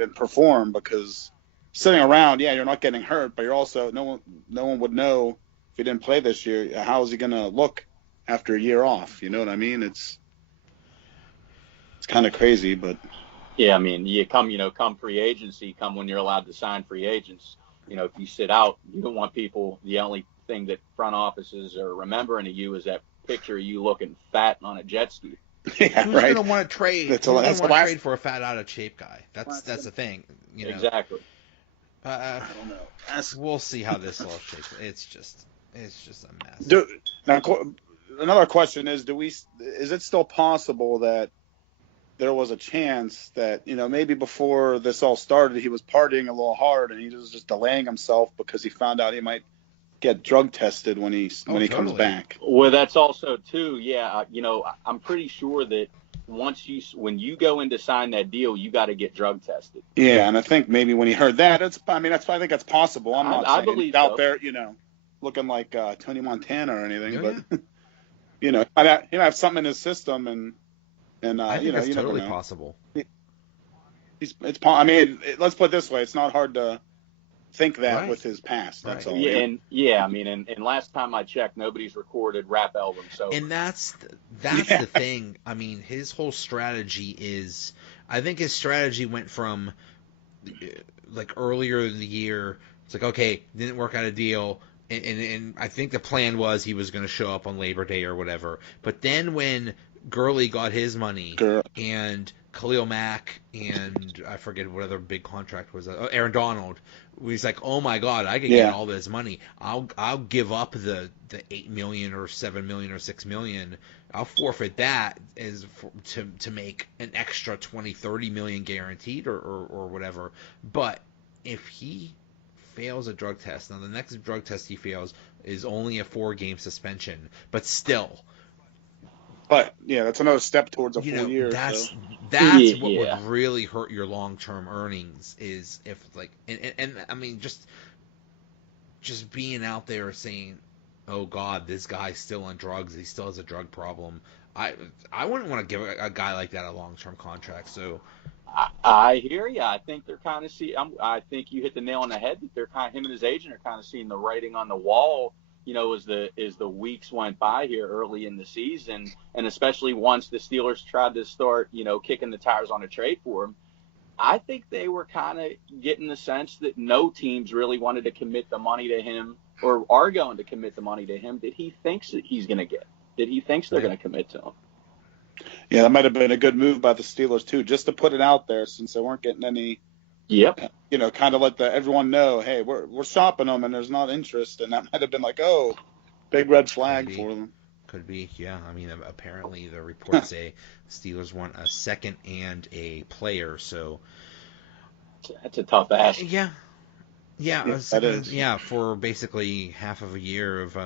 and perform, because sitting around, yeah, you're not getting hurt, but you're also no one would know if he didn't play this year. How is he going to look after a year off? You know what I mean? It's kind of crazy, but yeah, I mean, come free agency, come when you're allowed to sign free agents. If you sit out, you don't want people. The only thing that front offices are remembering of you is that picture of you looking fat on a jet ski. Yeah, who's going to want to trade? Who's going to want to trade for a fat, out of shape guy? That's the thing. Exactly. I don't know. We'll see how this all shapes. It's just a mess. Now, another question is: is it still possible that there was a chance that maybe before this all started, he was partying a little hard and he was just delaying himself because he found out he might get drug tested when he comes back? Well, that's also too. Yeah, I'm pretty sure that when you go in to sign that deal, you got to get drug tested. Yeah, and I think maybe when he heard that, I think that's possible. I'm not saying believe he's out there, looking like Tony Montana or anything, but he might have something in his system, and I think it's totally possible. I mean, let's put it this way: it's not hard to think that with his past. That's all. Yeah, and last time I checked, nobody's recorded rap albums. So, and that's the thing. I mean, his whole strategy is. I think his strategy went from like earlier in the year. It's like, okay, didn't work out a deal, and I think the plan was he was going to show up on Labor Day or whatever. But then when Gurley got his money and Khalil Mack and I forget what other big contract was, Aaron Donald. He's like, oh my God, I can get all this money. I'll give up the $8 million or $7 million or $6 million. I'll forfeit that to make an extra $20, $30 million guaranteed or whatever. But if he fails a drug test, now the next drug test he fails is only a 4-game suspension, but still. But yeah, that's another step towards a 4 years. That's what would really hurt your long-term earnings is if and I mean just being out there saying, oh God, this guy's still on drugs. He still has a drug problem. I wouldn't want to give a guy like that a long-term contract. So I hear you. I think they're kind of I think you hit the nail on the head. That they're him and his agent are kind of seeing the writing on the wall. As the weeks went by here early in the season, and especially once the Steelers tried to start, kicking the tires on a trade for him, I think they were kind of getting the sense that no teams really wanted to commit the money to him or are going to commit the money to him that he thinks that he's going to get, that he thinks they're going to commit to him. Yeah, that might have been a good move by the Steelers too, just to put it out there since they weren't getting any. Yep. Kind of let everyone know, hey, we're shopping them and there's not interest, and that might have been like, oh, big red flag for them. Could be, yeah. I mean, apparently the reports say Steelers want a second and a player, so that's a tough ask. Yeah, that is. Yeah, for basically half of a year of.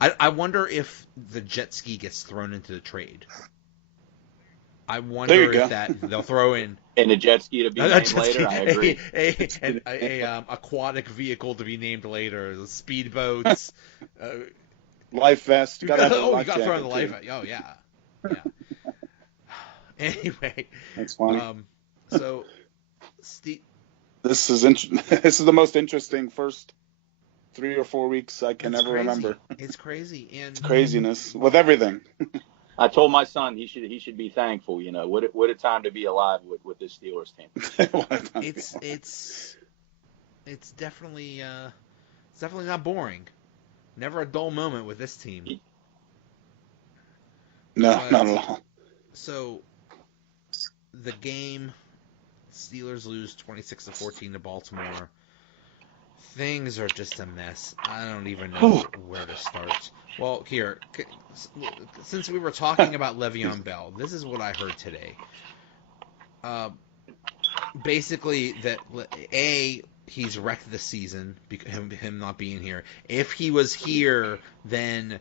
I wonder if the jet ski gets thrown into the trade. I wonder if that they'll throw in a jet ski to be named later. I agree. A aquatic vehicle to be named later. The speedboats, life vest. You got to throw in the life vest. Oh yeah. Anyway, that's funny. So, this is the most interesting first 3 or 4 weeks I can ever remember. It's crazy and it's craziness with everything. I told my son he should be thankful. What a time to be alive with this Steelers team. It's definitely not boring. Never a dull moment with this team. No, not at all. So the game, Steelers lose 26-14 to Baltimore. Things are just a mess. I don't even know where to start. Well, here, since we were talking about Le'Veon Bell, this is what I heard today. Basically, that he's wrecked the season, him not being here. If he was here, then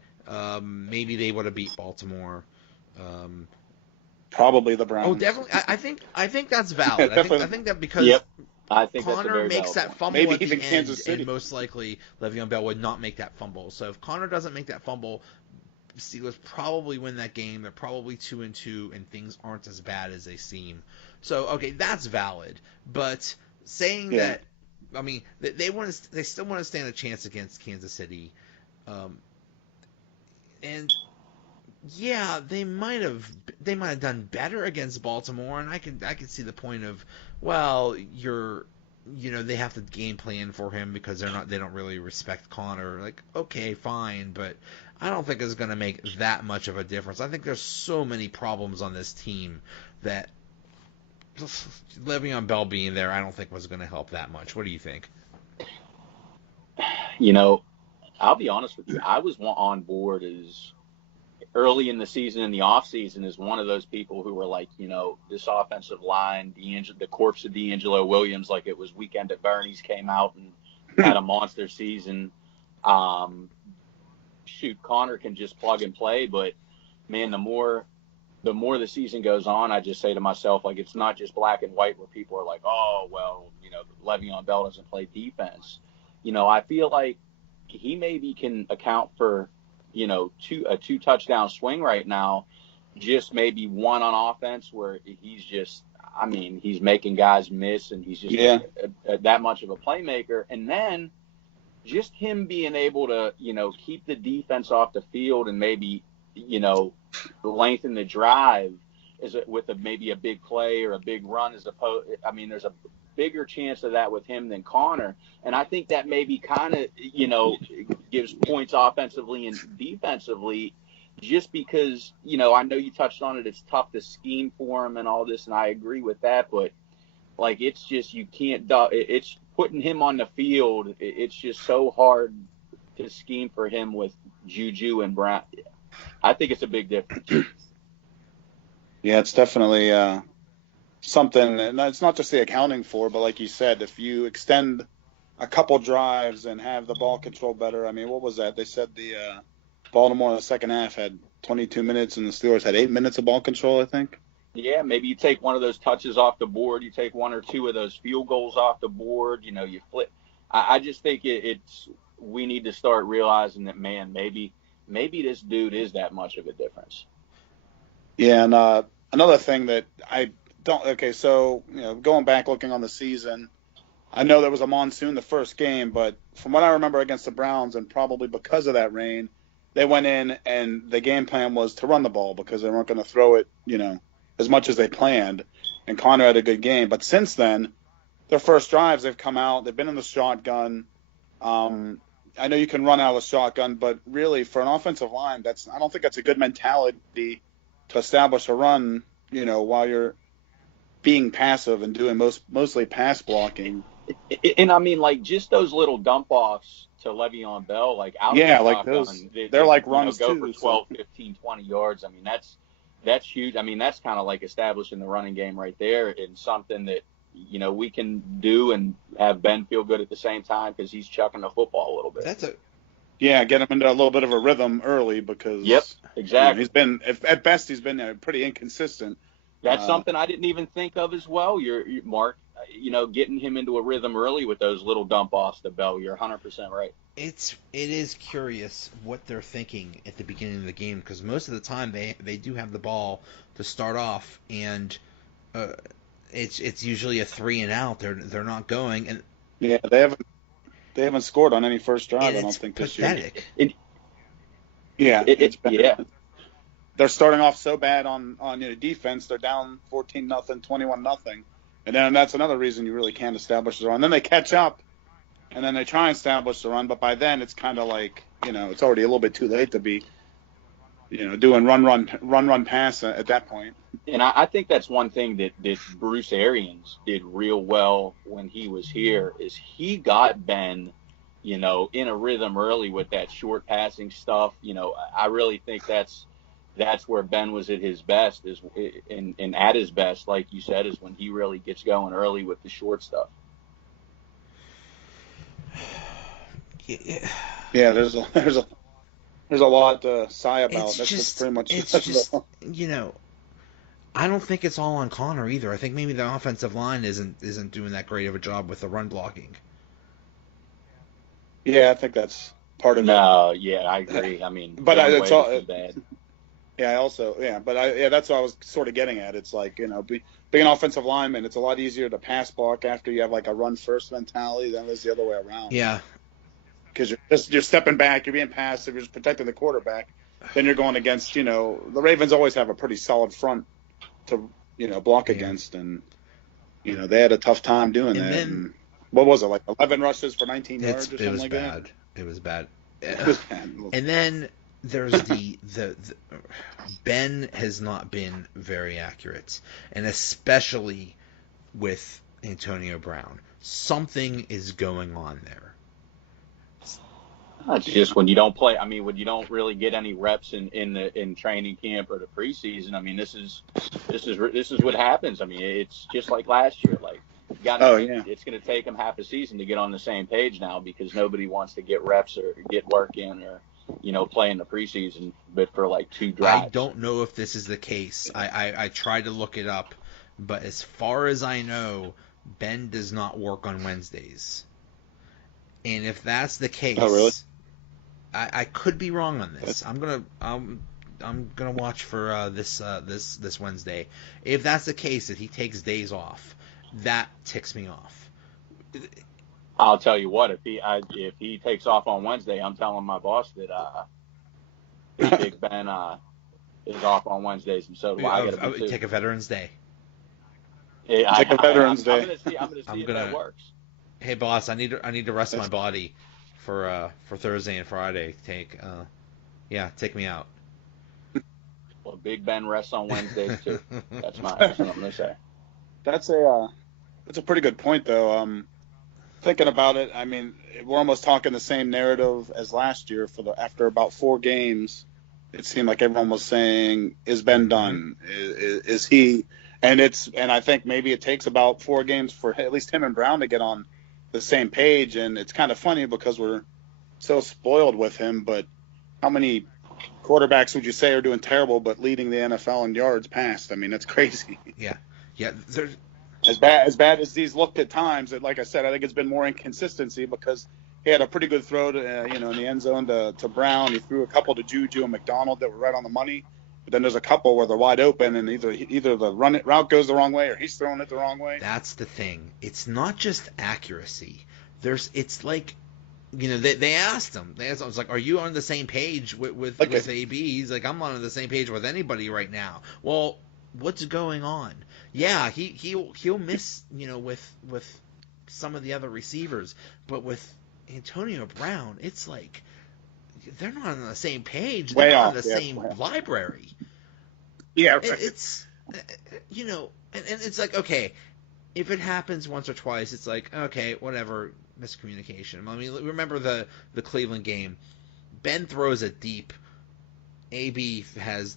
maybe they would have beat Baltimore. Probably the Browns. Oh, definitely. I think that's valid. I think that because. Yep. I think Connor makes that fumble maybe at the even end, Kansas City. And most likely Le'Veon Bell would not make that fumble. So if Connor doesn't make that fumble, Steelers probably win that game. They're probably 2-2, and things aren't as bad as they seem. So, okay, that's valid. But saying that, I mean, they still want to stand a chance against Kansas City. And yeah, they might have done better against Baltimore, and I can see the point of, well, they have to game plan for him because they don't really respect Connor. Like, okay, fine, but I don't think it's going to make that much of a difference. I think there's so many problems on this team that Le'Veon Bell being there, I don't think was going to help that much. What do you think? I'll be honest with you. I was on board as early in the season, in the off season, as one of those people who were like, this offensive line, the corpse of D'Angelo Williams, like it was Weekend at Bernie's, came out and had a monster season. Connor can just plug and play, but man, the more the season goes on, I just say to myself, like, it's not just black and white where people are like, oh, well, Le'Veon Bell doesn't play defense. I feel like he maybe can account for, a 2 touchdown swing right now, just maybe one on offense where he's just, he's making guys miss and he's just that much of a playmaker. And then just him being able to, keep the defense off the field and maybe, lengthen the drive with maybe a big play or a big run as opposed. There's a bigger chance of that with him than Connor. And I think that maybe kind of, gives points offensively and defensively, just because, I know you touched on it. It's tough to scheme for him and all this. And I agree with that. But like, it's just, you can't, it's putting him on the field. It's just so hard to scheme for him with Juju and Brown. I think it's a big difference. Yeah, it's definitely something, and it's not just the accounting for, but like you said, if you extend a couple drives and have the ball control better, what was that? They said the Baltimore in the second half had 22 minutes and the Steelers had 8 minutes of ball control, I think. Yeah, maybe you take one of those touches off the board, you take 1 or 2 of those field goals off the board, you flip. I just think we need to start realizing that, man, maybe this dude is that much of a difference. Yeah, and another thing that I don't – okay, so, going back looking on the season, I know there was a monsoon the first game, but from what I remember against the Browns, and probably because of that rain, they went in and the game plan was to run the ball because they weren't going to throw it, as much as they planned, and Connor had a good game. But since then, their first drives, they've come out, they've been in the shotgun. I know you can run out of a shotgun, but really for an offensive line, I don't think that's a good mentality to establish a run, while you're being passive and doing mostly pass blocking. And just those little dump offs to Le'Veon Bell, like out of the shotgun, those, they're like runs go too, for 12, 15, 20 yards. That's huge. That's kind of like establishing the running game right there, and something that we can do and have Ben feel good at the same time because he's chucking the football a little bit. Get him into a little bit of a rhythm early because exactly. He's been at best pretty inconsistent. That's something I didn't even think of as well. Mark, getting him into a rhythm early with those little dump offs to Bell. You're 100% right. It is curious what they're thinking at the beginning of the game because most of the time they do have the ball to start off and it's usually a 3 and out. They're not going and they haven't scored on any first drive. I don't think pathetic. This year. It's bad. They're starting off so bad on defense. They're down 14-0, 21-0, and then that's another reason you really can't establish the run. Then they catch up, and then they try and establish the run, but by then it's kind of like it's already a little bit too late to be doing run pass at that point. And I think that's one thing that Bruce Arians did real well when he was here is he got Ben, in a rhythm early with that short passing stuff. I really think that's where Ben was at his best and at his best, like you said, is when he really gets going early with the short stuff. Yeah, there's a lot to sigh about. That's just pretty much. It's just I don't think it's all on Connor either. I think maybe the offensive line isn't doing that great of a job with the run blocking. Yeah, I think that's part of it. No, yeah, I agree. But it's all bad. Yeah, that's what I was sort of getting at. It's like being an offensive lineman, it's a lot easier to pass block after you have like a run first mentality than it is the other way around. Yeah. Because you're stepping back, you're being passive, you're just protecting the quarterback. Then you're going against, the Ravens always have a pretty solid front to, block against, and they had a tough time doing that. And what was it, like 11 rushes for 19 yards or something like that? It was bad. It was bad. And then there's the Ben has not been very accurate, and especially with Antonio Brown, something is going on there. It's just when you don't play. I mean, when you don't really get any reps in training camp or the preseason. I mean, this is what happens. I mean, it's just like last year. Like, it's going to take them half a season to get on the same page now because nobody wants to get reps or get work in or play in the preseason. But for like 2 drives, I don't know if this is the case. I tried to look it up, but as far as I know, Ben does not work on Wednesdays. And if that's the case, oh really? I could be wrong on this. I'm gonna watch for this Wednesday. If that's the case, that he takes days off, that ticks me off. I'll tell you what, if he takes off on Wednesday, I'm telling my boss that Big Ben is off on Wednesdays, and so do I. Take a Veterans Day. Take a Veterans Day. I'm gonna see if that works. Hey boss, I need to rest my body for Thursday and Friday. Take me out. Well, Big Ben rests on Wednesdays too. That's what I'm gonna say. That's a pretty good point though. Thinking about it, I mean, we're almost talking the same narrative as last year. After about 4 games, it seemed like everyone was saying, "Is Ben done? Is he?" And I think maybe it takes about 4 games for at least him and Brown to get on the same page. And it's kind of funny because we're so spoiled with him. But how many quarterbacks would you say are doing terrible but leading the NFL in yards passed? I mean, that's crazy. Yeah. As bad as these looked at times, like I said, I think it's been more inconsistency because he had a pretty good throw to, in the end zone to Brown. He threw a couple to Juju and McDonald that were right on the money. But then there's a couple where they're wide open, and either the route goes the wrong way or he's throwing it the wrong way. That's the thing. It's not just accuracy. It's like, they asked him. I was like, "Are you on the same page with AB?" He's like, "I'm not on the same page with anybody right now." Well, what's going on? Yeah, he'll miss, with some of the other receivers, but with Antonio Brown, it's like they're not on the same page. They're not on the same library. Yeah, it's and it's like, okay, if it happens once or twice, it's like, okay, whatever, miscommunication. I mean, remember the Cleveland game. Ben throws it deep. AB has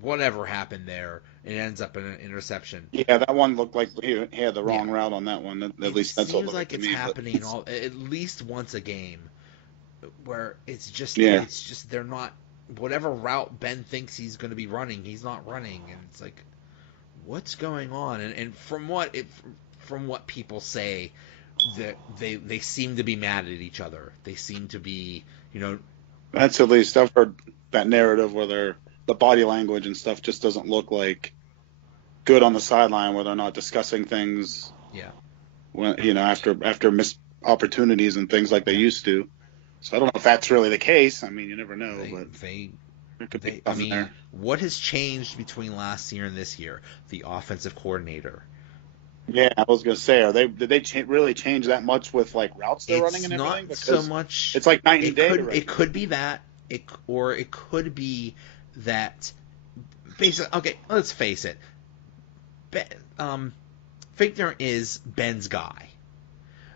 whatever happened there, and it ends up in an interception. Yeah, that one looked like he had the wrong route on that one. At least that's what it seems like it's happening at least once a game, where it's just they're not, whatever route Ben thinks he's going to be running, he's not running, and it's like, what's going on? And from what people say, that they seem to be mad at each other. They seem to be, That's at least I've heard that narrative where the body language and stuff just doesn't look like good on the sideline, where they're not discussing things. Yeah. When after missed opportunities and things like they used to. So I don't know if that's really the case. I mean, you never know. What has changed between last year and this year? The offensive coordinator. Yeah, I was gonna say, did they really change that much with like routes they're running and everything? It's not so much. It's like night and day. It could be that, or it could be that. Basically, okay, let's face it. Fichtner is Ben's guy.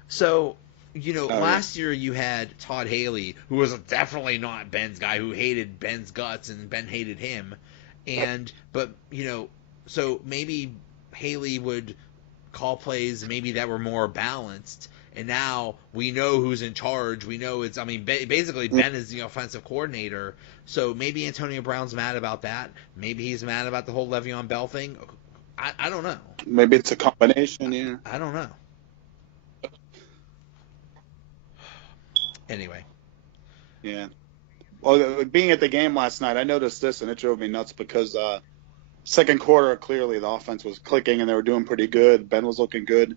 So, last year you had Todd Haley, who was definitely not Ben's guy, who hated Ben's guts, and Ben hated him. So maybe Haley would call plays maybe that were more balanced, and now we know who's in charge. We know basically Ben is the offensive coordinator, so maybe Antonio Brown's mad about that. Maybe he's mad about the whole Le'Veon Bell thing. I don't know. Maybe it's a combination, yeah. I don't know. Anyway. Yeah. Well, being at the game last night, I noticed this, and it drove me nuts because second quarter, clearly the offense was clicking and they were doing pretty good. Ben was looking good.